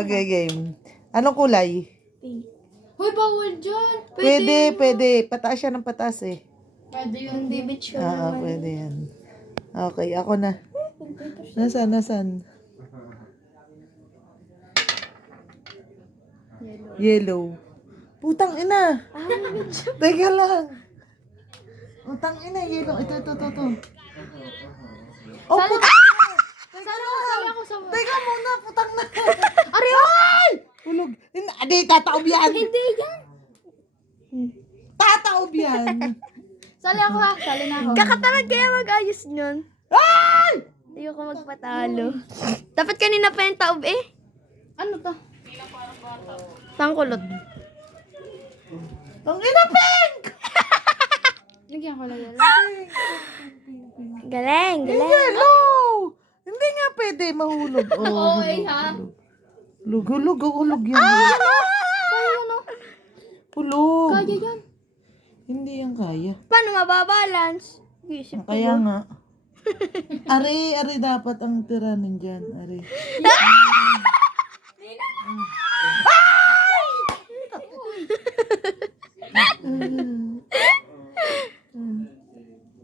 Okay, game. Anong kulay? Pink. Hoy, bawal dyan. Pwede. Pataas siya ng pataas eh. Pwede yun. Hindi bitch yun Oo, naman. pwede yan. Okay, ako na. Nasaan? Yellow. Putang ina. Teka lang. Putang ina, yellow. Ito. Oh, putang ina. Sabi ako sa Teka muna, putang na. Ariel! Hulog. Hindi, tataob yan. Hindi yan. Tataob yan. Sali ako ha. Sali na ako. Kakatamad kaya mag-ayos nyon. Ay! Ayoko magpatalo. Dapat kanina pa yung taob eh. Ano to? Tangkulot. Ang ina, pink! Lagyan ko lang yan. Galing. Yellow! Hindi nga pwede mahulog. Oh, Okay ha. hulog yan. Kaya ano? Hulog. Kaya yan. Hindi yan kaya. Paano mababalance? Isip ko. Kaya nga. Ari dapat ang tiranin dyan. Ari.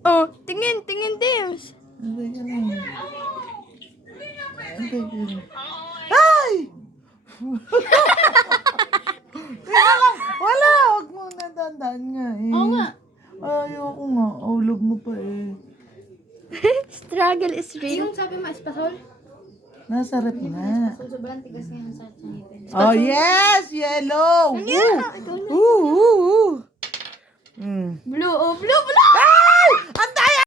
Oh, tingin, Dims. Antay ka lang. Ay! Teka lang. Wala! Huwag mo natandaan nga eh. Oo nga. Ayoko nga. Hulog mo pa eh. Struggle is real. Yung sabi mo, espasol? Nasa rep nga. Sobrang tigas ngayon sa ngipin. Oh, yes! Yellow! Ooh! Blue. Ay! Ang